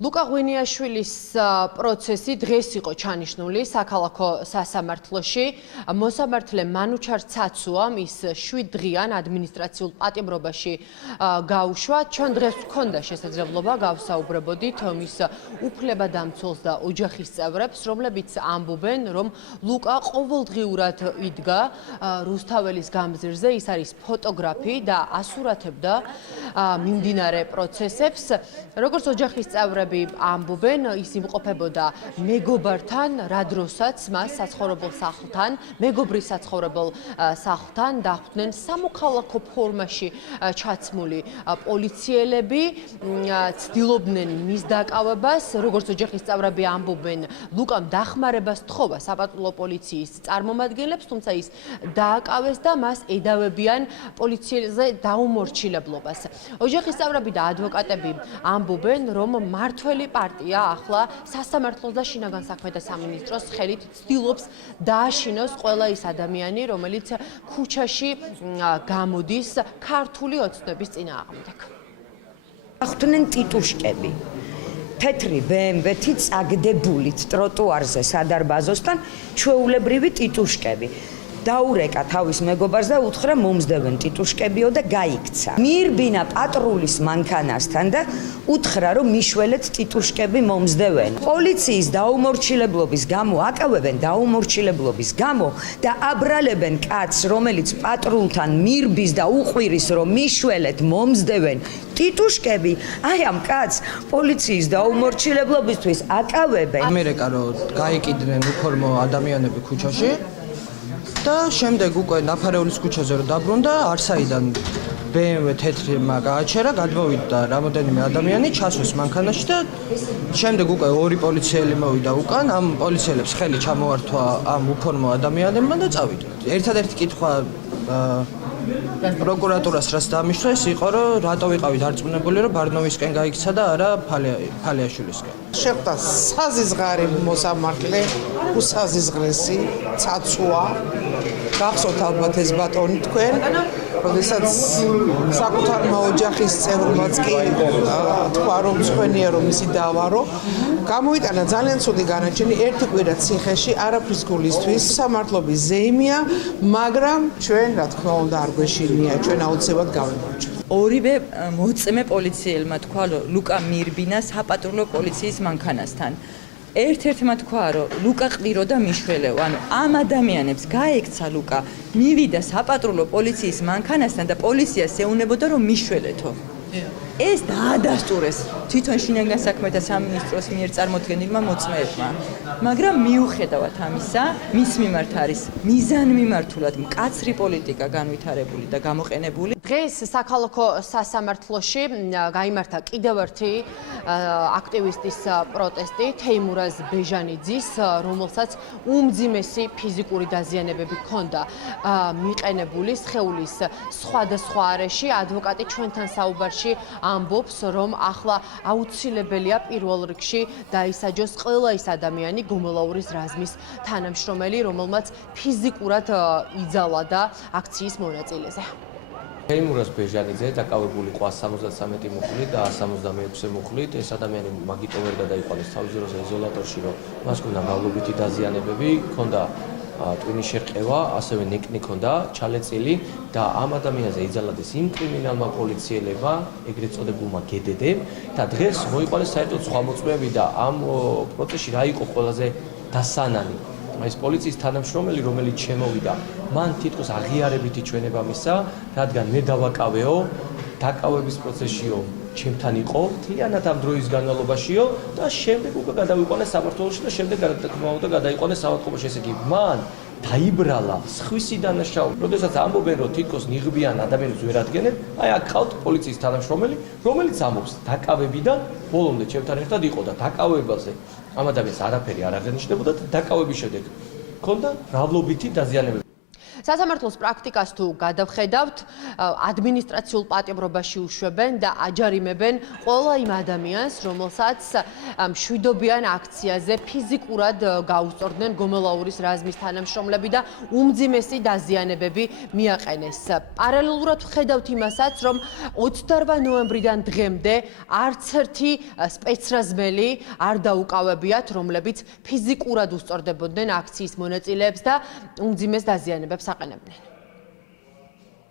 ლუკა ღვინიაშვილის პროცესი დღეს იყო ჩანიშნული საქალაქო სასამართლოში. მოსამართლე მანუჩარ ცაცუამ ის 7 დღიან ადმინისტრაციულ პატიმრობაში გაუშვა. ჩვენ დღეს გვქონდა შესაძლებლობა გავსაუბრებოდით მის უფლებადამცველს და ოჯახის წევრებს, რომლებიც ამბობენ, რომ ლუკა ყოველდღიურად იდგა რუსთაველის გამზირზე, ის არის ფოტოგრაფი და ასურათებდა მიმდინარე პროცესებს. როგორც ოჯახის წევრები ამბობენ, ის იმყოფებოდა მეგობართან, რა დროსაც მას საცხოვრებელ სახლთან, მეგობრის საცხოვრებელ სახლთან დახვდნენ სამოქალაქო ფორმაში ჩაცმული პოლიციელები, ცდილობდნენ მის დაკავებას. როგორც ოჯახის წევრები ამბობენ, ლუკამ დახმარებას თხოვა საპატრულო პოლიციის წარმომადგენლებს, თუმცა ის დააკავეს და მას ედავებიან პოლიციაზე დაუმორჩილებლობას. ოჯახის წევრები და ადვოკატები ამბობენ, რომ მართველი პარტია ახლა სასამართლოს და შინაგან საქმეთა სამინისტროს ხელით ცდილობს დააშინოს ყველა ის ადამიანი, რომელიც ქუჩაში გამოდის ქართული ოცნების წინააღმდეგ. ახდენენ ტიტუშკები. თეთრი BMW-ით წაგდებულით ტროტუარზე სადარბაზოსთან ჩვეულებრივი ტიტუშკები. დაურეკა თავის მეგობარს და უთხრა მომსდევენ ტიტუშკებიო და გაიქცა. მიირბინა პატრულის მანქანასთან და უთხრა რომ მიშველეთ ტიტუშკები მომსდევენ. პოლიციის დაუმორჩილებლობის გამო აკავებენ დაუმორჩილებლობის გამო და აბრალებენ კაცს, რომელიც პატრულთან მიირბის და უყვირის რომ მიშველეთ მომსდევენ ტიტუშკები. აი ამ კაცს პოლიციის დაუმორჩილებლობისთვის აკავებენ. ამერიკა რომ გაიკიდნენ უფორმო ადამიანები ქუჩაში და შემდეგ უკვე ნაფარეულის ქუჩაზე რომ დაბრუნდა, არსაიდან BMW თეთრმა გააჩერა, გადმოვიდა რამოდენიმე ადამიანი, ჩასვეს მანქანაში და შემდეგ უკვე ორი პოლიციელი მოვიდა უკან, ამ პოლიციელებს ხელი ჩამოართვა ამ უფორმო ადამიანებმა და წავიდა. ერთადერთი კითხვა პროკურატურას რაც დამისვეს იყო, რომ რატო ვიყავით დარწმუნებული, რომ ბარნოვისკენ გაიქცა და არა ფალიაშვილისკენ. შეხვდა საზიზღარი მოსამართლე, უსაზიზღრესი ცაცუა. გახსოვთ ალბათ ეს ბატონი თქვენ, როდესაც საკუთარმა ოჯახის წევრმაც კი თქვა, რომ მწვენია რომ ისი დავარო, გამოიტანა ძალიან ცუდი განაჩენი ერთი კვირა ციხეში არაფრის გულისთვის. სამართლობის ზეიმია, მაგრამ ჩვენ რა თქმა უნდა არ გვეშინია, ჩვენ აუცილებლად გავემარჯვებთ. ორივე მოწმე პოლიციელმა თქვა, რომ ლუკა მიირბინა საპატრულო პოლიციის მანქანასთან. ერთ-ერთმა თქვა, რომ ლუკა ყირო და მიშველეო, ანუ ამ ადამიანებს გაექცა ლუკა, მივიდა საპატრულო პოლიციის მანქანასთან და პოლიციას ეუნებოდა რომ მიშველეთო. ეს დაადასტურეს თვითონ შინაგან საქმეთა სამინისტროს მიერ წარმოდგენილმა მოწმეებმა. მაგრამ მიუხედავად ამისა, მის მიმართ არის მიზანმიმართულად მკაცრი პოლიტიკა განვითარებული და გამოყენებული. დღეს საქალაქო სასამართლოში გაიმართა კიდევ ერთი აქტივისტის პროტესტი, თეიმურაზ ბეჟანიძის, რომელსაც უმძიმესი ფიზიკური დაზიანებები ჰქონდა მიყენებული სხეულის სხვადასხვა არეში. ადვოკატი ჩვენთან საუბარში ამბობს, რომ ახლა აუცილებელია პირველ რიგში დაისაჯოს ყველა ის ადამიანი გომოლაურის რაზმის თანამშრომელი, რომელმაც ფიზიკურად იძალა და აქციის მონაწილეზე. თეიმურაზ ბეჟანიძე დაკავებული ყვა 73 მუხლით და 176 მუხლით. ეს ადამიანი მაგიტომ ვერ გადაიყვანეს თავის დროზე იზოლატორში, რომ მას ჰქონდა მავლობითი დაზიანებები, ჰქონდა ტვინის შერყევა, ასევე ნეკნი ჰქონდა ჩალეწილი და ამ ადამიანზე იძალადეს იმ კრიმინალმა პოლიციელებმა, ეგრეთ წოდებულმა გედედემ და დღეს მოიყვანეს საერთოდ სხვა მოწმეები და ამ პროცესში რა იყო ყველაზე დასანანი. ეს პოლიციის თანამშრომელი, რომელიც შემოვიდა, მან თითქოს აღიარებითი ჩვენება მისცა, რადგან მე დავაკავეო, დაკავების პროცესშიო ჩემთან იყო, მთლიანად ამ დროის განმავლობაშიო და შემდეგ უკვე გადავიყვანეს საქართველოში და შემდეგ გადაიყვანეს საავადმყოფოში. ესე იგი, მან დაიბრალა სხვისი დანაშაული. როდესაც ამბობენ, რომ თითქოს ნიღბიან ადამიანებს ვერ ადგენენ, აი აქ ყავთ პოლიციის თანამშრომელი, რომელიც ამბობს, დაკავებიდან ბოლომდე ჩემთან ერთად იყო და დაკავებაზე ამ ადამიანს არაფერი არ აღენიშნებოდა და დაკავების შემდეგ ჰქონდა მრავლობითი დაზიანებები. სასამართლოს პრაქტიკას თუ გადავხედავთ, ადმინისტრაციულ პატიმრობაში უშვებენ და აჯარიმებენ ყველა იმ ადამიანს, რომელსაც მშვიდობიან აქციაზე ფიზიკურად გაუსწორდნენ გომელაურის რაზმის თანამშრომლები და უმძიმესი დაზიანებები მიაყენეს. პარალელურად ვხედავთ იმასაც, რომ 28 ნოემბრიდან დღემდე არც ერთი სპეცრაზმელი არ დაუკავებიათ, რომლებიც ფიზიკურად უსწორდებოდნენ აქციის მონაწილეებს და უმძიმეს დაზიანებებს აყენებდნენ.